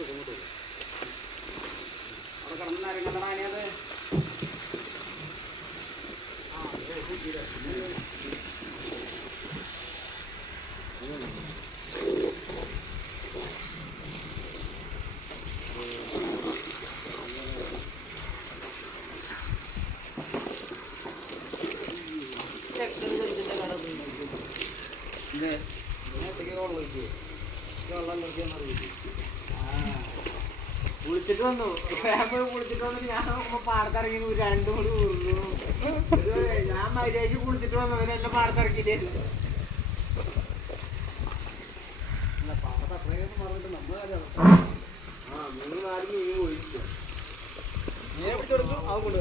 അവിടെ കിടന്ന് അരങ്ങണ്ടടാ അതിനകത്ത് ഇത് ഇതിനകത്തേക്ക് വെള്ളം ഒഴിച്ച്. ഇത് വെള്ളം നിർത്തിയാൽ മതി. വന്നു ഞാൻ പോയി കുളിച്ചിട്ട് വന്നിട്ട് ഞാൻ നോക്കുമ്പോ പാടത്തിറങ്ങി രണ്ടും കൂടി ഞാൻ മര്യാദയ്ക്ക് കുളിച്ചിട്ട് വന്നവനെ എന്നെ പാടത്തിറക്കിയില്ലേ? പാടത്ത് അത്രയൊന്നും പറഞ്ഞിട്ട് നമ്മൾ ആ മൂന്ന് നാല് മീൻ ഒഴിച്ചു മീനെ പിടിച്ചെടുത്തു അവൻ കൊണ്ട്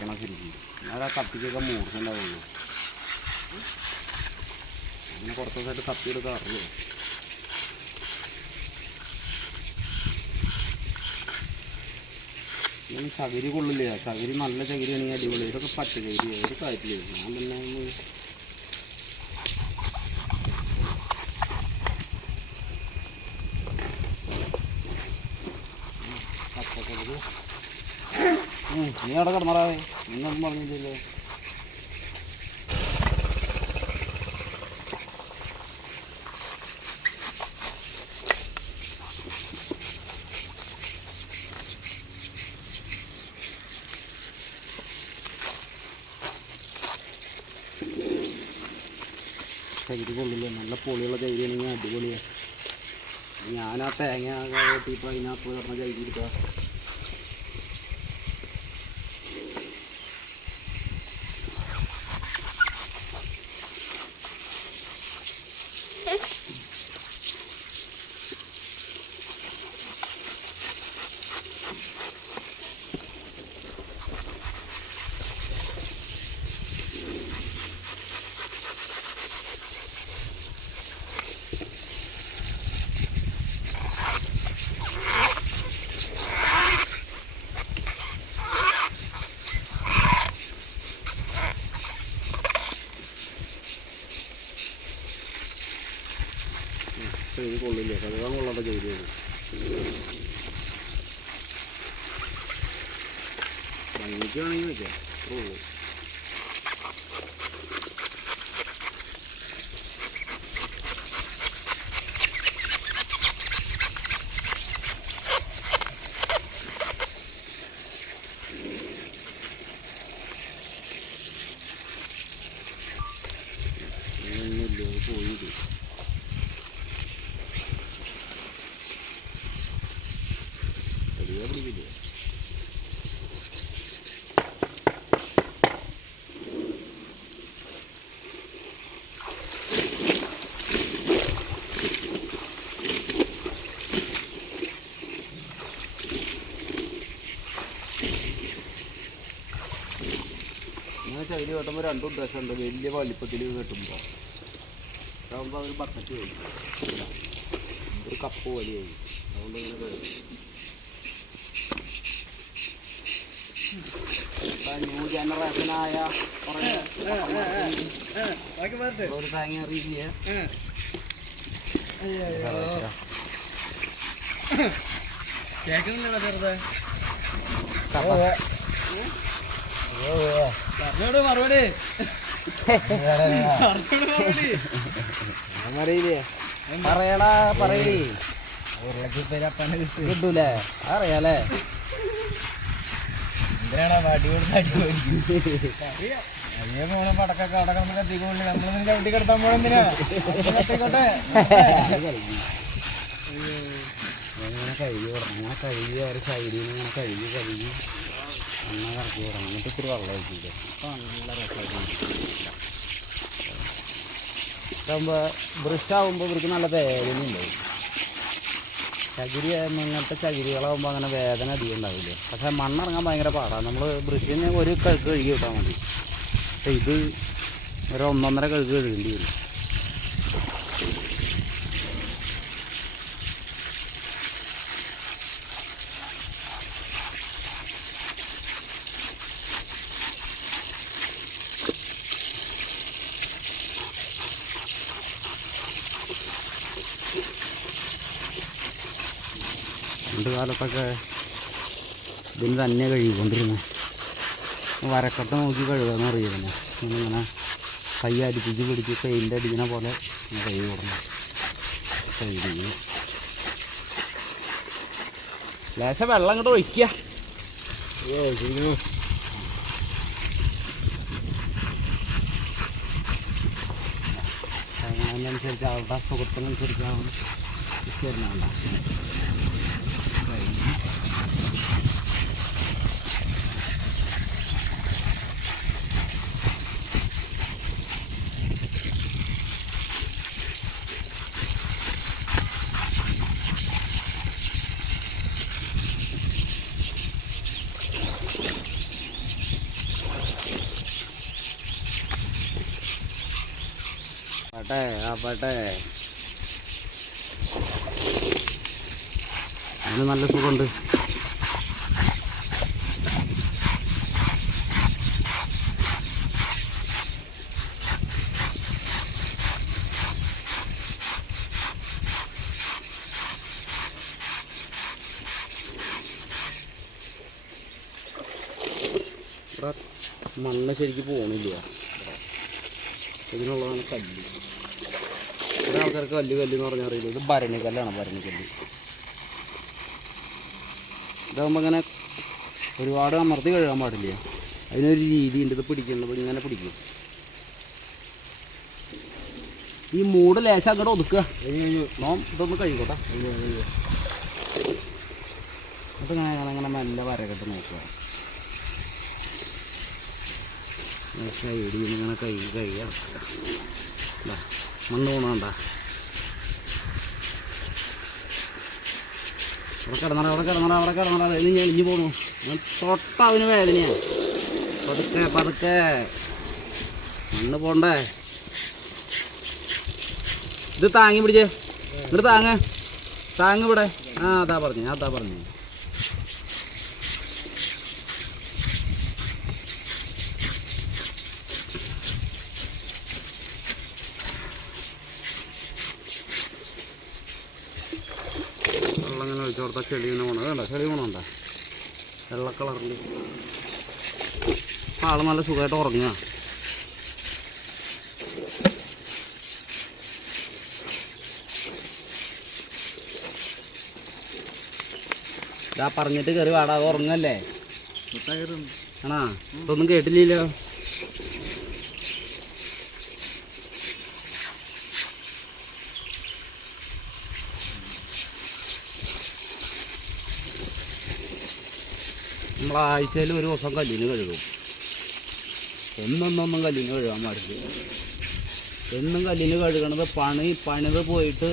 വായി ശരിക്കും. അത് ആ കത്തിക്കൊക്കെ മൂർച്ചുണ്ടാവുള്ളൂ അങ്ങനെ കുറച്ച് ദിവസമായിട്ട് കത്തിയെടുക്കാൻ അറിയോ. ഇനി ചകിരി കൊള്ളില്ല? ചകിരി നല്ല ചകിരിയാണെങ്കിൽ അടിപൊളി. ഇതൊക്കെ പച്ച ചകിരി. ഒരു കാര്യത്തില്ല ഞാൻ പിന്നെ ഉം, നീ അവിടെ കിടന്നറാവേ നിന്നൊന്നും പറഞ്ഞില്ലല്ലോ. ചകിരി കൊള്ളില്ലേ. നല്ല പൊളിയുള്ള ചകിരിയാണെങ്കിൽ അടിപൊളിയാണ് ഞാൻ ആ തേങ്ങ കൂട്ടിയപ്പോൾ അതിനകത്ത് പറഞ്ഞ ചകിരി എടുക്കുക ചകിരി കൊള്ളില്ല? കഴുകാൻ കൊള്ളാത്ത ജോലിയാണ് ഭംഗിക്കാണെങ്കിൽ വെക്കാം. ഉള്ളൂ വലിയ പിടിക്കില്ല ചകിരി വെട്ടുമ്പോൾ രണ്ട് ഉദ്ദേശമുണ്ട് വലിയ വലിപ്പത്തിൽ കെട്ടുമ്പോൾ അതാകുമ്പോൾ അതൊരു ബക്കറ്റ് വരും ഒരു കപ്പ് വലിയായി അതുകൊണ്ട് ഇങ്ങനെ കയറും ന്യൂ ജനറേഷനായ ഒരു തേങ്ങ അറിയില്ല കേൾക്കുന്നില്ലടാ ചെറുതെ പറഞ്ഞോട് മറുപടി പറയടാ കിട്ടൂലേ അറിയാലേ എന്തിനാണ് വടി കൊടുത്ത് അടി അതേ മോനെ പടക്കൊക്കെ അവിടെ കിടന്ന് കത്തിക്കൊണ്ട് നമ്മളൊന്നും ചവിട്ടി കിടത്താൻ പോണെന്തിനാ കത്തിക്കോട്ടെ? അങ്ങനെ കഴുകി അങ്ങനെ കഴുകി അവർ സൈഡിൽ നിന്ന് ഇങ്ങനെ കഴുകി കഴുകി അങ്ങനെ കറക്കി വിടണം എന്നിട്ട് ഇത്തിരി വെള്ളം ഒഴിച്ചിട്ട്. നല്ല രസമായിട്ട് ഇതാകുമ്പോൾ ഇവർക്ക് നല്ല വേദനയുണ്ടാവും ചകിരി ഇങ്ങനത്തെ ചകിരികളാകുമ്പോൾ അങ്ങനെ വേദന അധികം ഉണ്ടാവില്ല? പക്ഷേ മണ്ണിറങ്ങാൻ ഭയങ്കര പാടാണ് നമ്മൾ ബ്രിഡ്ജിന് ഒരു കഴുക്ക് കഴുകി വിട്ടാൽ മതി. പക്ഷേ ഇത് ഒരു ഒന്നൊന്നര കഴുകി കഴുകേണ്ടി വരും പണ്ട് കാലത്തൊക്കെ ഇതിന് തന്നെ കഴുകിക്കൊണ്ടിരുന്നു. വരക്കട്ട നോക്കി കഴുകാന്ന് അറിയുന്നു ഇങ്ങനെ കൈ അടിപ്പിച്ച് പിടിച്ച് പെയിന്റ് അടിക്കുന്ന പോലെ കൈ കൊടുക്കണം. കഴുകി ലേശം വെള്ളം അങ്ങോട്ട് ഒഴിക്കുക അതിനനുസരിച്ച് അവരുടെ സുഹൃത്തിനനുസരിച്ചാവും തരുന്നുണ്ട പട്ടെ ആ പട്ടെ. അതിന് നല്ല സുഖമുണ്ട്. മണ്ണ ശരിക്കും പോണില്ല. ഇതിനുള്ളതാണ് കല്ല്. ആൾക്കാർക്ക് കല്ല് കല്ല് എന്ന് പറഞ്ഞാൽ അറിയില്ല. ഇത് ഭരണിക്കല്ലാണ് ഭരണിക്കല്ല് ഇതാകുമ്പോൾ ഇങ്ങനെ ഒരുപാട് അമർത്തി കഴുകാൻ പാടില്ല? അതിനൊരു രീതിയുണ്ട് ഇത് പിടിക്കുന്നത് ഇങ്ങനെ പിടിക്കും. ഈ മൂട് ലേശം അങ്ങോട്ട് ഒതുക്കുക. നോം ഇതൊന്ന് കഴിക്കോട്ടെ അപ്പം ഇങ്ങനെ നല്ല വരകട്ട് നോക്കുക. സൈഡിൽ നിന്ന് ഇങ്ങനെ കൈ കഴുകുക ഇതാ, മണ്ണ് പോണണ്ട അവിടെ കിടന്നട അവിടെ കിടന്നട അവിടെ കിടന്നട. ഇനി ഞെളിഞ്ഞു പോണു. ഞാൻ തൊട്ട വേദനയാണ് പതുക്കെ പതുക്കെ. മണ്ണ് പോണ്ടേ? ഇത് താങ്ങി പിടിച്ചേ. ഇങ്ങോട്ട് താങ്ങ. താങ്ങ് ഇവിടെ. ആ അതാ പറഞ്ഞു അതാ പറഞ്ഞു വെള്ളം കൊടുത്താൽ ചെളി ഇങ്ങനെ പോകണം വേണ്ട ചെളി പോകണണ്ട വെള്ള കളറിൽ ആൾ നല്ല സുഖമായിട്ട് ഉറങ്ങുക ഇതാ പറഞ്ഞിട്ട് കയറി വാടാതെ ഉറങ്ങല്ലേ? ആണാ? ഇതൊന്നും കേട്ടില്ലല്ലോ. നമ്മൾ ആഴ്ചയിൽ ഒരു ദിവസം കല്ലിന് കഴുകും. എന്നൊന്നൊന്നും കല്ലിന് കഴുകാൻ പാടില്ല. എന്നും കല്ലിന് കഴുകണത് പണി പണിത് പോയിട്ട്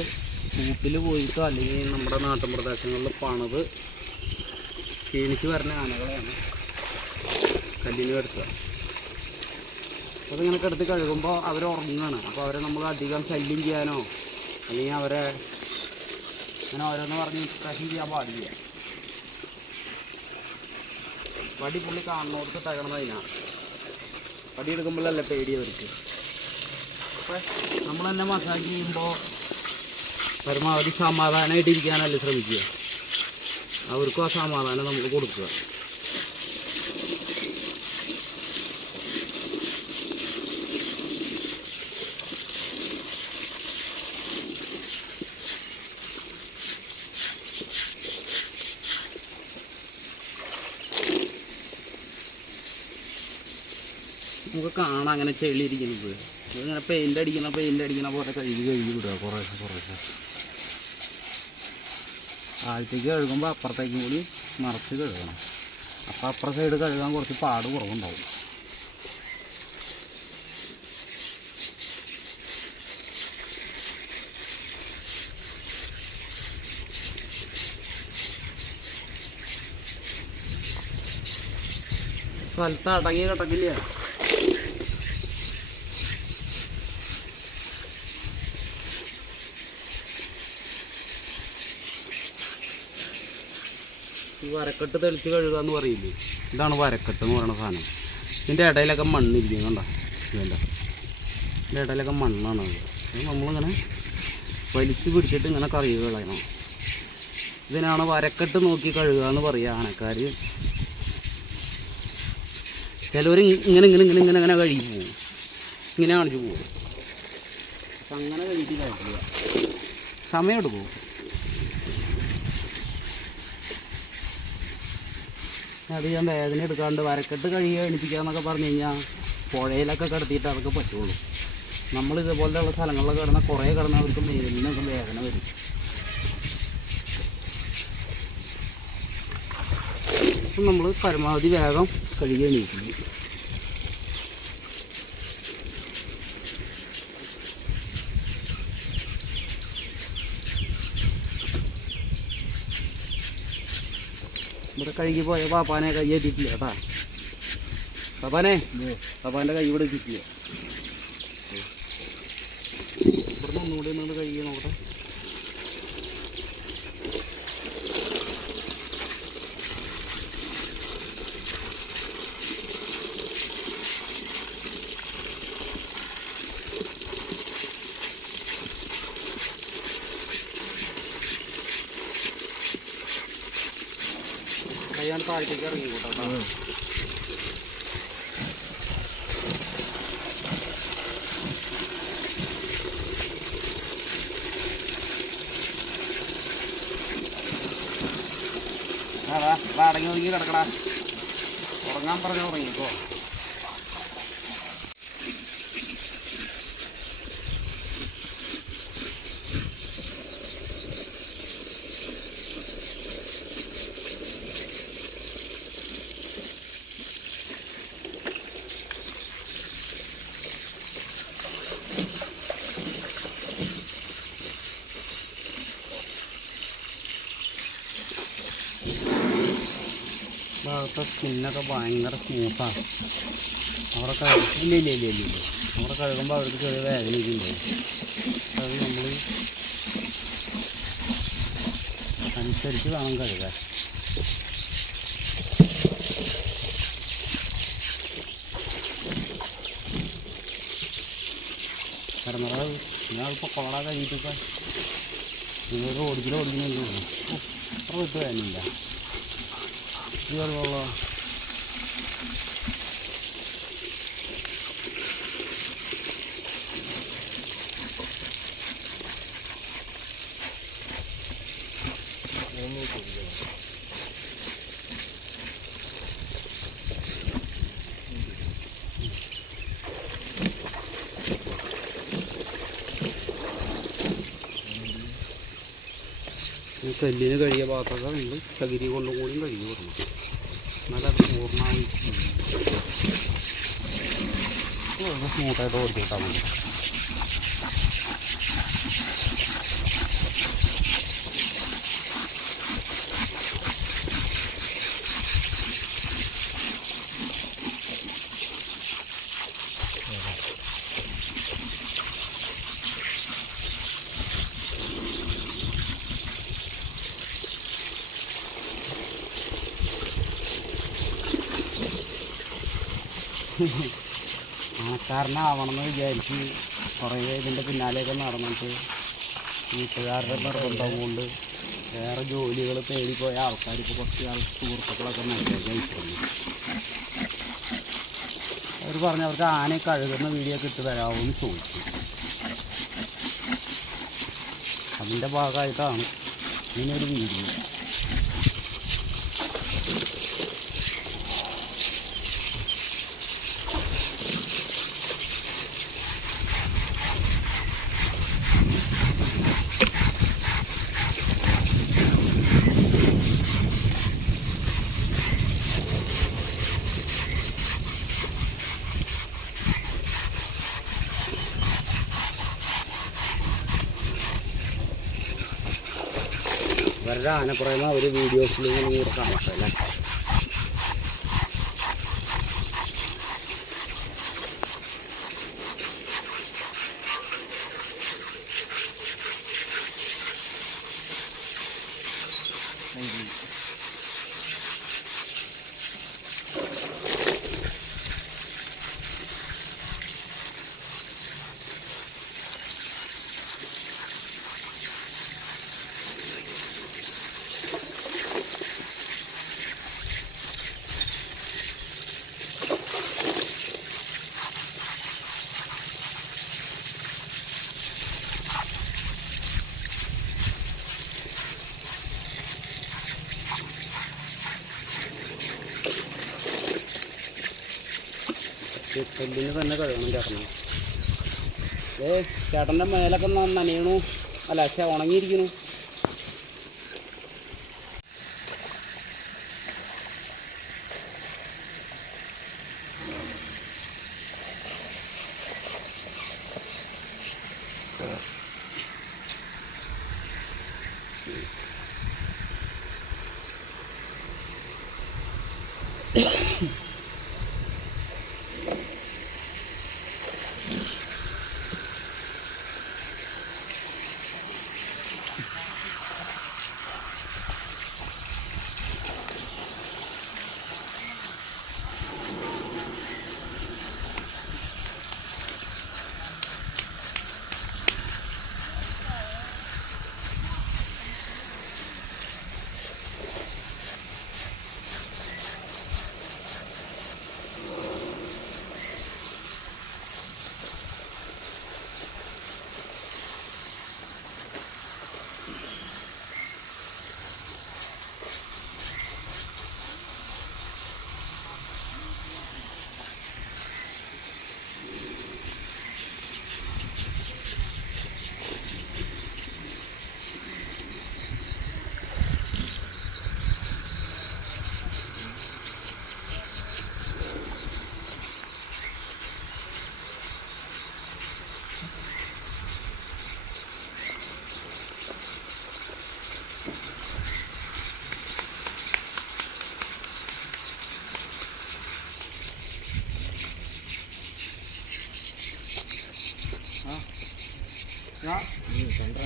കൂപ്പിൽ പോയിട്ടോ അല്ലെങ്കിൽ നമ്മുടെ നാട്ടിൻ പ്രദേശങ്ങളിൽ പണിത് ക്ഷീണിച്ച് വരുന്ന ആനകളെയാണ് കല്ലിന് കിടത്തുക. അപ്പോൾ അതിങ്ങനെ കിടത്തി കഴുകുമ്പോൾ അവർ ഉറങ്ങുകയാണ്. അപ്പോൾ അവരെ നമ്മൾ അധികം ശല്യം ചെയ്യാനോ അല്ലെങ്കിൽ അവരെ അങ്ങനെ ഓരോന്ന് പറഞ്ഞ് ഇൻസ്ട്രക്ഷൻ ചെയ്യാൻ പാടില്ല. വടി പുള്ളി കാണുന്നവർക്ക് തകർന്നതിനാണ് വടി എടുക്കുമ്പോഴല്ലേ പേടി അവർക്ക്. അപ്പം നമ്മൾ തന്നെ മസാജ് ചെയ്യുമ്പോൾ പരമാവധി സമാധാനമായിട്ട് ഇരിക്കാനല്ലേ ശ്രമിക്കുക. അവർക്കും ആ സമാധാനം നമുക്ക് കൊടുക്കുക. നമുക്ക് കാണാം അങ്ങനെ ചെളിയിരിക്കുന്നത് ഇങ്ങനെ പെയിന്റ് അടിക്കുന്ന പെയിന്റ് അടിക്കുന്ന പോലെ കഴുകി കഴുകി വിടുക. കുറേശ്ശെ കുറേശ്ശെ. ആഴത്തേക്ക് കഴുകുമ്പോൾ അപ്പുറത്തേക്കും കൂടി മറച്ച് കഴുകണം. അപ്പോൾ അപ്പുറ സൈഡ് കഴുകാൻ കുറച്ച് പാട് കുറവുണ്ടാവും. സ്ഥലത്ത് അടങ്ങി കിടക്കില്ല ഈ വരക്കെട്ട് തെളിച്ച് കഴുകുക എന്ന് പറയില്ലേ? ഇതാണ് വരക്കെട്ട് എന്ന് പറയുന്ന സാധനം. ഇതിന്റെ ഇടയിലൊക്കെ മണ്ണിരിക്കും കണ്ട? ഇതല്ല ഇതിന്റെ ഇടയിലൊക്കെ മണ്ണാണ് അത്. നമ്മളിങ്ങനെ വലിച്ചു പിടിച്ചിട്ട് ഇങ്ങനെ കറിയുക കളയണം. ഇതിനാണ് വരക്കെട്ട് നോക്കി കഴുകുക എന്ന് പറയുക ആനക്കാർ ചിലവർ ഇങ്ങനെ ഇങ്ങനെ ഇങ്ങനെ ഇങ്ങനെ ഇങ്ങനെ കഴുകി പോകും ഇങ്ങനെ കാണിച്ചു പോകും അങ്ങനെ കഴുകിയിട്ട് കഴിക്കുക സമയം എടുക്കും. അധികം വേദന എടുക്കാണ്ട് വരക്കെട്ട് കഴുകി എണിപ്പിക്കാന്നൊക്കെ പറഞ്ഞു കഴിഞ്ഞാൽ പുഴയിലൊക്കെ കിടത്തിയിട്ട് അതൊക്കെ പറ്റുള്ളൂ. നമ്മൾ ഇതുപോലെയുള്ള സ്ഥലങ്ങളിലൊക്കെ കിടന്ന കുറേ കിടന്ന അവർക്ക് മേലിനൊക്കെ വേദന വരും. നമ്മൾ പരമാവധി വേഗം കഴുകി എണീക്കുന്നു. ഇവിടെ കഴുകി പോയ പാപ്പാനെ കൈ എത്തിയിട്ടില്ല കേട്ടാ. പാപ്പാനെ പാപ്പാന്റെ കൈ ഇവിടെ എത്തിയിട്ടില്ല ഇവിടുന്ന് ഒന്നുകൂടി നിങ്ങൾ കഴുകി നോക്കട്ടെ. താഴത്തേക്ക് ഇറങ്ങി കൂട്ടാ. അതാ അടങ്ങി ഒതുങ്ങി കിടക്കടാ. ഉറങ്ങാൻ പറഞ്ഞ ഉറങ്ങിക്കോ. ഭാഗത്തെ സ്കിന്നൊക്കെ ഭയങ്കര സ്മൂത്താണ് അവിടെ ഇല്ല ഇല്ല ഇല്ല ഇല്ല അവിടെ കഴുകുമ്പോൾ അവർക്ക് ചെറിയ വേദന ഇരിക്കുന്നുണ്ടാവും അത് നമ്മൾ അനുസരിച്ച് വേണം കഴുകാൻ. കിടന്നറ ഞാൻ ഇപ്പോൾ കൊള കഴിഞ്ഞിട്ടിപ്പോൾ നിങ്ങൾക്ക് ഓടിക്കലോ ഓടിക്കുന്നുള്ളൂ അത്ര വിട്ട് വേദനയില്ല. ഇതുപോലുള്ള ഈ കല്ലിന് കഴിയ ഭാഗത്തൊക്കെ നമ്മൾ ചകിരി കൊണ്ടും കൂടിയും ไม่โอ้ยมันมีแตโดนเกี่ยวกับ ആൾക്കാരനാവണമെന്ന് വിചാരിച്ച് കുറേ ഇതിന്റെ പിന്നാലെയൊക്കെ നടന്നിട്ട് വീട്ടുകാരുടെ നിർബന്ധം കൊണ്ട് വേറെ ജോലികൾ തേടിപ്പോയ ആൾക്കാർ ഇപ്പോൾ കുറച്ച് ആൾ സുഹൃത്തുക്കളൊക്കെ മനസ്സിലാക്കി അവർ പറഞ്ഞു അവർക്ക് ആനയെ കഴുകുന്ന വീഡിയോ ഒക്കെ ഇട്ട് തരാമെന്ന് ചോദിച്ചു. അതിന്റെ ഭാഗമായിട്ടാണ് ഒരു വീഡിയോ. ആനപ്പുറമ ഒരു വീഡിയോസിൽ കാണാം കാണിച്ചല്ലേ ചെക്കല്ലിന് തന്നെ കഴുകണം ചേട്ടനെ. ഏ ചേട്ടന്റെ മേലൊക്കെ നനയണു. അല്ല പക്ഷെ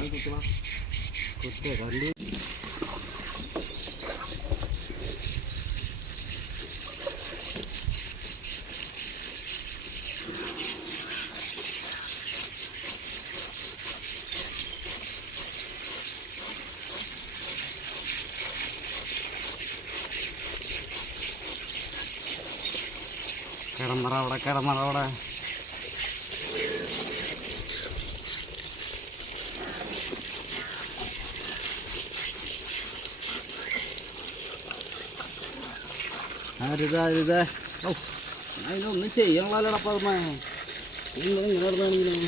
ഉണങ്ങിയിരിക്കുന്നു കിടന്നറ അവിടെ കിടന്നറ അവിടെ. അരുത് അരുത് ഓ അതിനൊന്നും നടന്നാണെങ്കിലും?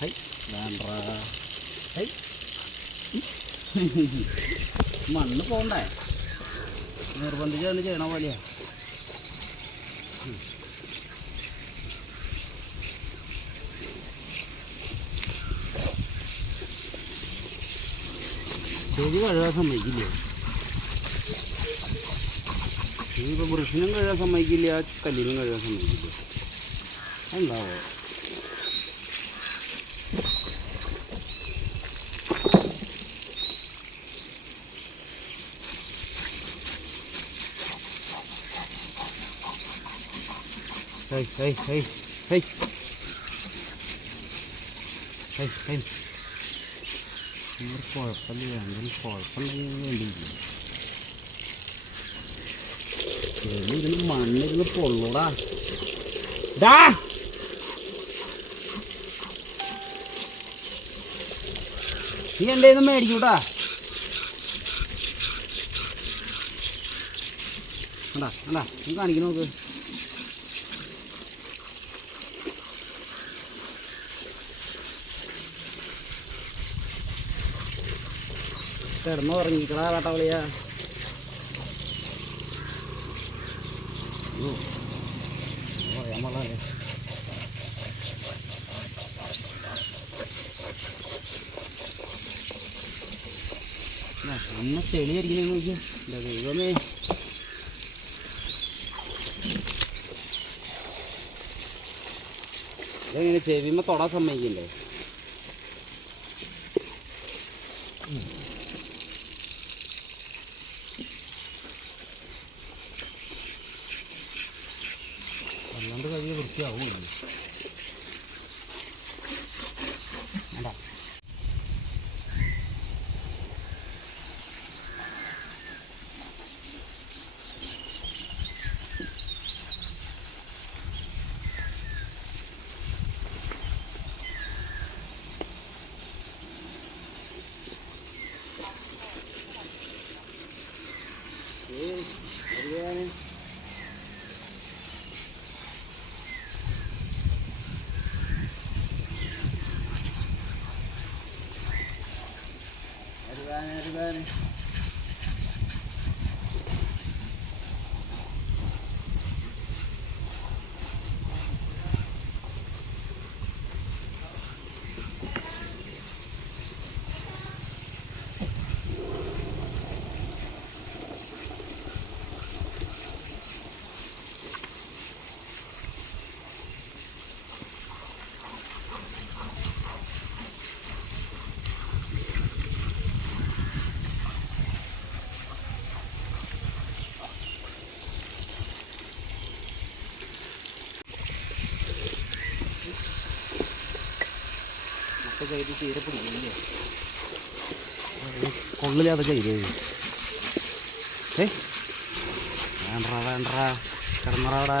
High high. മണ്ണ് പോണ്ടേ? നിർബന്ധിച്ചാണ് ചെയ്യണ പോലെയാ. ചെടി കഴുകാൻ സമ്മതിക്കില്ല? ഇനിയിപ്പോൾ ബ്രഷിനും കഴുകാൻ സമ്മതിക്കില്ല കല്ലിനും കഴുകാൻ സമ്മതിക്കില്ല. എന്താവോ ഹൈ ഹൈ ഹൈ ഹൈ ഹൈ ഒരു കുഴപ്പമില്ല എന്തെങ്കിലും കുഴപ്പമുണ്ടെങ്കിൽ വേണ്ടിയില്ല ഇരുന്ന് മണ്ണിരുന്ന് പൊള്ളൂടാ. ഡാ നീ എന്റെ നിന്ന് മേടിക്കൂട്ടാ? കണ്ടാ കണ്ടാ നീ കാണിക്കുന്നു നോക്ക്. കിടന്ന് ഉറങ്ങിക്കടാ അന്ന ചെളിയായിരിക്കും നോക്കി എന്താ ദൈവമേ. ഇതെങ്ങനെ ചെവിയുമ്പോൾ തൊടാൻ സമ്മതിക്കണ്ടേ? Yeah. ചകിരി തീരെ പിടിക്കുന്നില്ല? കൊള്ളില്ലാത്ത ചകിരി ഏ വേണ്ട വേണ്ട കിടന്നറവിടെ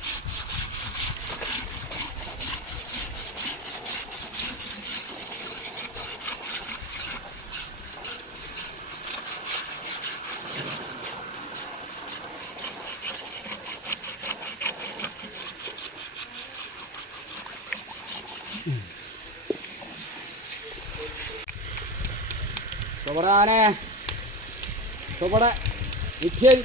sobra ഇച്ഛൻ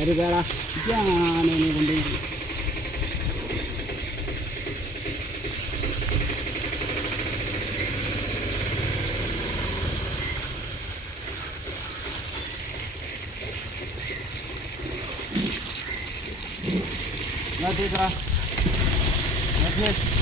ആര് പേടാ ഞാനെ കൊണ്ട് Natitra. Natrit. capsules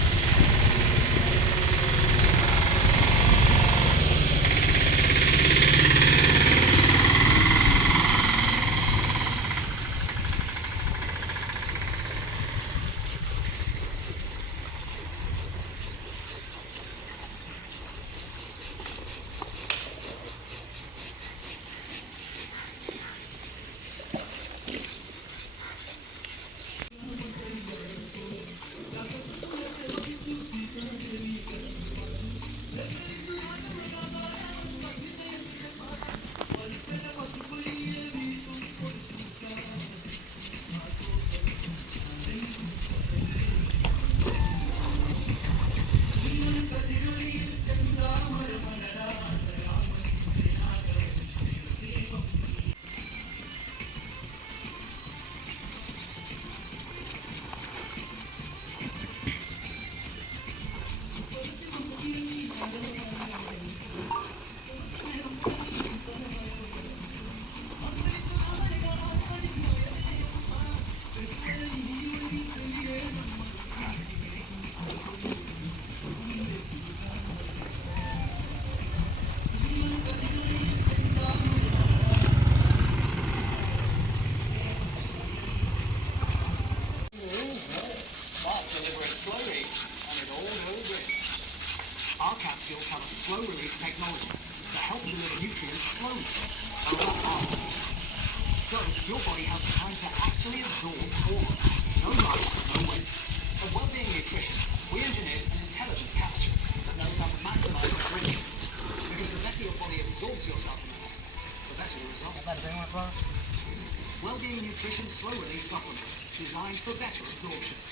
Your body has the time to actually absorb all of that. No rush, no waste. At Wellbeing Nutrition, we engineered an intelligent capsule that knows how to maximize its nutrition. Because the better your body absorbs your supplements, the better the results. Wellbeing Nutrition Slow Release Supplements, designed for better absorption.